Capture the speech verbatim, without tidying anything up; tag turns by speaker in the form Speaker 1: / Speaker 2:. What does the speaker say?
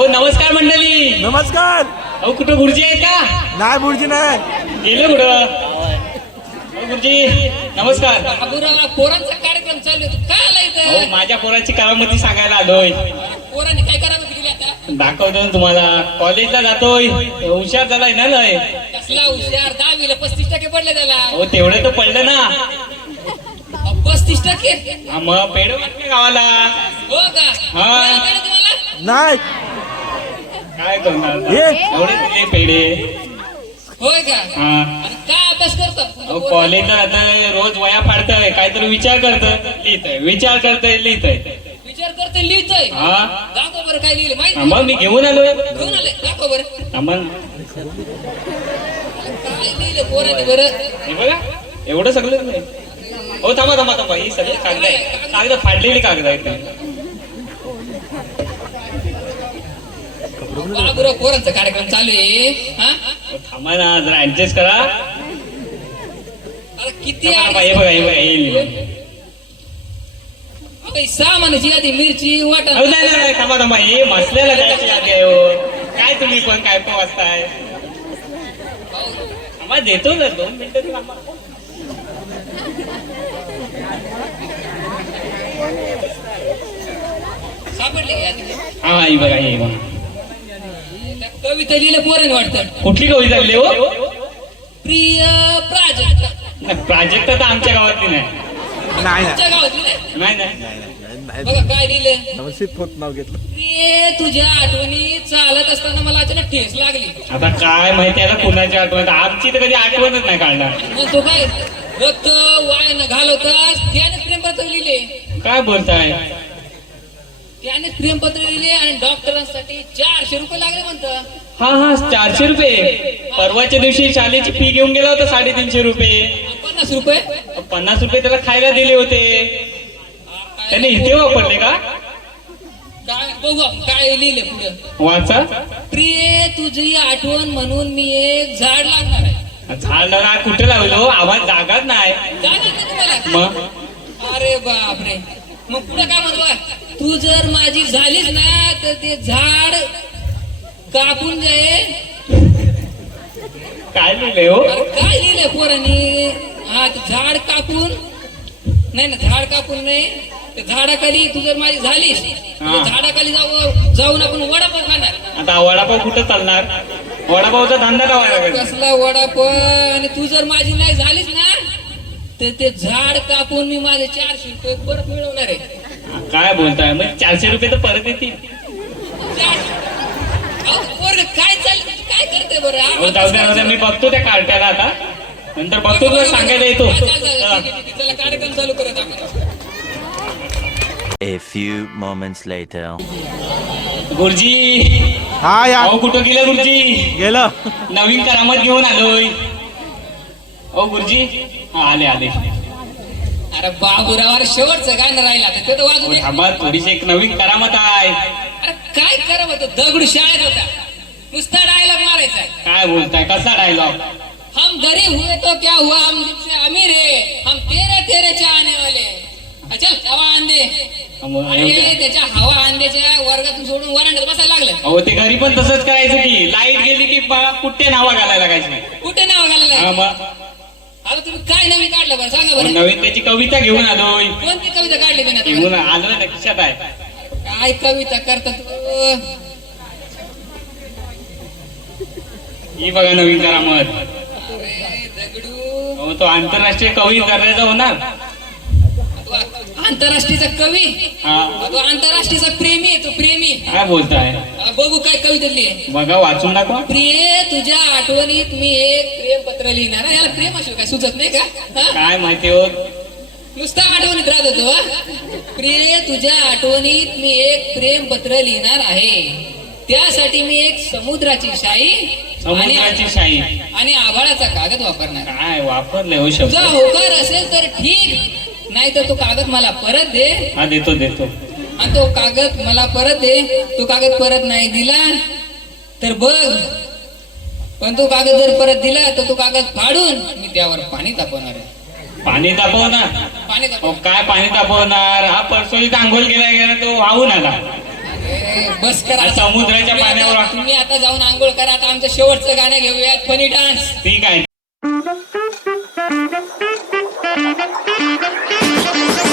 Speaker 1: अहो नमस्कार मंडळी.
Speaker 2: नमस्कार.
Speaker 1: अहो कुठं गुरुजी आहेत का?
Speaker 2: नाही बुर्जी नाही.
Speaker 1: गेलं कुठं? अहो गुरुजी नमस्कार.
Speaker 3: बाबूराव पोरांचा कार्यक्रम चालू आहे, तू काय आला
Speaker 1: अहो
Speaker 3: इथं?
Speaker 1: माझ्या पोराची करामती सांगायला आलोय.
Speaker 3: पोरांनी काय करावं केली आता?
Speaker 1: दाखवतो ना तुम्हाला. कॉलेजला जातोय, हुशार झालाय ना लय.
Speaker 3: कसला हुशार, दहावीला पस्तीस टक्के पडले त्याला.
Speaker 1: अहो तेवढं तर पडलं ना.
Speaker 3: अहो, पस्तीस टक्के
Speaker 1: हा मग पेड वाटते गावाला.
Speaker 3: हो का?
Speaker 1: हा.
Speaker 3: कोणाला पेढे तुम्हाला?
Speaker 2: नाही.
Speaker 1: काय करणार
Speaker 2: ये.
Speaker 1: एवढे दिले पेढे.
Speaker 3: होय का?
Speaker 1: हा
Speaker 3: आणि काय अभ्यास करतो?
Speaker 1: अहो कॉलेजला आता रोज वया फाडतय, काहीतरी विचार करतोय लिहितय, विचार करतय लिहितय.
Speaker 3: विचार करते लिहितोय.
Speaker 1: हा
Speaker 3: दाखव बरं काय लिहिलं माहिती?
Speaker 1: हा, मग मी घेऊन आलोय.
Speaker 3: घेऊन आले, दाखव बरं
Speaker 1: हा, मग
Speaker 3: काय लिहिलं पोरांनी बरं.
Speaker 1: हे बघा एवढं सगळं नाही. हो थांबा थांबा थांबा, ही सगळी कागद आहे, कागद फाडलेली कागद आहेत.
Speaker 3: बाबूराव पोरांचा कार्यक्रम चालू आहे. हा
Speaker 1: हो, थांबा ना जरा ऍडजस्ट करा.
Speaker 3: अरे किती
Speaker 1: थांबा, थांबा, हे बघा हे बघा हे लिहिलंय.
Speaker 3: अबे, सामानाची यादी मिरची
Speaker 1: अहो,
Speaker 3: वाटण.
Speaker 1: नाही नाही नाही, थांबा थांबा, हे मसल्याला जायची यादी आहे हो. काय तुम्ही पण काय पण वाचताय. थांबा देतो ना, दोन मिनिटं थांबा.
Speaker 3: सापडले का यादी?
Speaker 1: हा ही बघा हे बघा.
Speaker 3: त्या कविता लिहिलं पोरांनी वाटतं.
Speaker 1: कुठली कविता लिहिली हो?
Speaker 3: प्रिय प्राजक्त.
Speaker 1: नाही, प्राजक्त तर आमच्या गावातली नाही.
Speaker 2: नाही
Speaker 3: तुमच्या गावातली नाही?
Speaker 1: नाही नाही
Speaker 2: नाही.
Speaker 3: बघा काय लिहिलं.
Speaker 2: नमस्ते फोट नाव घेतलं.
Speaker 3: प्रिय तुझ्या आठवणी चालत असताना मला अचानक ठेस लागली.
Speaker 1: आता काय माहिती आहे कुणाची आठवण, आमची तर कधी आठवणच नाही काढणार.
Speaker 3: मग तो काय रक्त वायानं घालवतास त्याने प्रेमपत्र लिहिले.
Speaker 1: काय बोलताय?
Speaker 3: त्याने प्रेमपत्र लिहिले आणि डॉक्टरांसाठी चारशे रुपये लागले म्हणतं.
Speaker 1: हा हा चारशे रुपये. परवाच्या दिवशी शाळेची फी घेऊन गेला होता साडेतीनशे रुपये.
Speaker 3: पन्नास रुपये
Speaker 1: पन्नास रुपये त्याला खायला दिले होते, त्याने इथे वापरले का?
Speaker 3: काय बघू आपण काय लिहिले पुढे.
Speaker 1: वाचा.
Speaker 3: प्रिय तुझी आठवण म्हणून मी एक झाड लागणार आहे.
Speaker 1: झाड ना कुठे लावलो, आवाज जागाच नाही.
Speaker 3: जागा का तुम्हाला?
Speaker 1: मग
Speaker 3: अरे बापरे. मग पुढे काय म्हणतो? तू जर माझी झालीस ना तर ते झाड कापून जाईल.
Speaker 1: काय लिहिले हो?
Speaker 3: अरे काय लिहिलंय पोरांनी? हा ते झाड कापून नाही ना, झाड कापून नाही, ते झाडाखाली तू जर माझी झालीस तर झाडाखाली जाऊ जाऊन आपण वडापाव खाणार.
Speaker 1: आता वडापाव कुठं चालणार? वडापावचा धंदा लावायला लागेल.
Speaker 3: कसला वडापाव? आणि तू जर माझी नाही झालीस ना तर ते झाड कापून मी माझे चारशे रुपये परत मिळवणार आहे.
Speaker 1: काय बोलताय? मग चारशे रुपये तर परत येतील.
Speaker 3: अहो, पोरगं काय चाललं, काय करते बरं?
Speaker 1: हो, जाऊ द्या, जाऊ द्या, मी बघतो त्या कार्ट्याला आता, नंतर बघतो तुला सांगायला येतो.
Speaker 3: हा, चाल, चाल, चाल, ठीक आहे, ठीक आहे. चला कार्यक्रम चालू करत आपण.
Speaker 4: A few moments later.
Speaker 1: गुरुजी
Speaker 2: हा या
Speaker 1: अहो कुठं गेलं गुरुजी?
Speaker 2: गेलं.
Speaker 1: नवीन करामत घेऊन आलोय. ओ गुरुजी हा आले आले.
Speaker 3: अरे बाबूराव, अरे शेवटचं गाणं राहिलं आता ते तर वाजू
Speaker 1: हो,
Speaker 3: दे.
Speaker 1: थांबा, थोडीशी एक नवीन करामत आहे.
Speaker 3: अरे काय करावं, तो दगडू शाळेत होता, नुसता डायलॉग मारायचा.
Speaker 1: काय बोलताय? कसा डायलॉग?
Speaker 3: हम गरीब हुए तो क्या हुआ, हम जिससे अमीर है, हम तेरे तेरे चाहने वाले. हा, चल हवा आंदे. अरे त्याच्या हवा आंदेच्या वर्गातून सोडून वरांड्यात बसायला लागलं.
Speaker 1: अहो ते घरी पण तसंच करायचं की लाईट गेली की पा- कुठे नावा घालायला लागायची.
Speaker 3: कुठे नाव घालायला
Speaker 1: हा,
Speaker 3: लागलं?
Speaker 1: मग
Speaker 3: आता तुम्ही काय नवीन काढलं बरं सांगा
Speaker 1: अहो,
Speaker 3: बरं.
Speaker 1: नवीन त्याची कविता घेऊन आलोय.
Speaker 3: कोणती कविता काढली त्याने आता?
Speaker 1: घेऊन आलोय ना, खिशात आहे.
Speaker 3: काय कविता करतात?
Speaker 1: ही बघा नवीन करामत.
Speaker 3: अरे दगडू,
Speaker 1: हो तो आंतरराष्ट्रीय कवी दर्जाचा होणार.
Speaker 3: आंतरराष्ट्रीयचा कवी,
Speaker 1: हा
Speaker 3: तो आंतरराष्ट्रीयचा प्रेमी आहे, तो प्रेमी.
Speaker 1: काय बोलताय?
Speaker 3: हा, बघू काय कविता लिहिली.
Speaker 1: बघा वाचून दाखवा.
Speaker 3: प्रिय तुझ्या आठवणीत मी एक प्रेम पत्र लिहिणार आहे. याला प्रेम असो काय सुचत नाही का? हा?
Speaker 1: काय माहिती हो?
Speaker 3: नुसता आठवणीत राहत होतो. हा? प्रिय तुझ्या आठवणीत मी एक प्रेम पत्र लिहिणार आहे. त्यासाठी मी एक समुद्राची शाई
Speaker 1: समुद्राची शाही.
Speaker 3: आणि आभाळाचा कागद वापरणार.
Speaker 1: काय वापरले हो शब्द?
Speaker 3: तुझा होकार असेल तर ठीक, नाही तर तो कागद मला परत दे.
Speaker 1: हा देतो देतो.
Speaker 3: आणि तो कागद मला परत दे. तो कागद परत नाही दिला तर बघ, पण तो कागद जर परत दिला तर तो कागद फाडून मी त्यावर पाणी तापवणार आहे.
Speaker 1: पाणी तापवणार?
Speaker 3: पाणी
Speaker 1: अहो
Speaker 3: तापव.
Speaker 1: काय पाणी तापवणार? हा परसोळीत आंघोळ केला गेला तो वाहून आला.
Speaker 3: ए, बस करा
Speaker 1: आज समुद्राच्या
Speaker 3: तुम्ही आता-
Speaker 1: पाण्यावर-
Speaker 3: तुम्ही आता जाऊन आंघोळ करा. आता आमचं शेवटचं गाणं घेऊयात फनी डान्स.
Speaker 1: ठीक आहे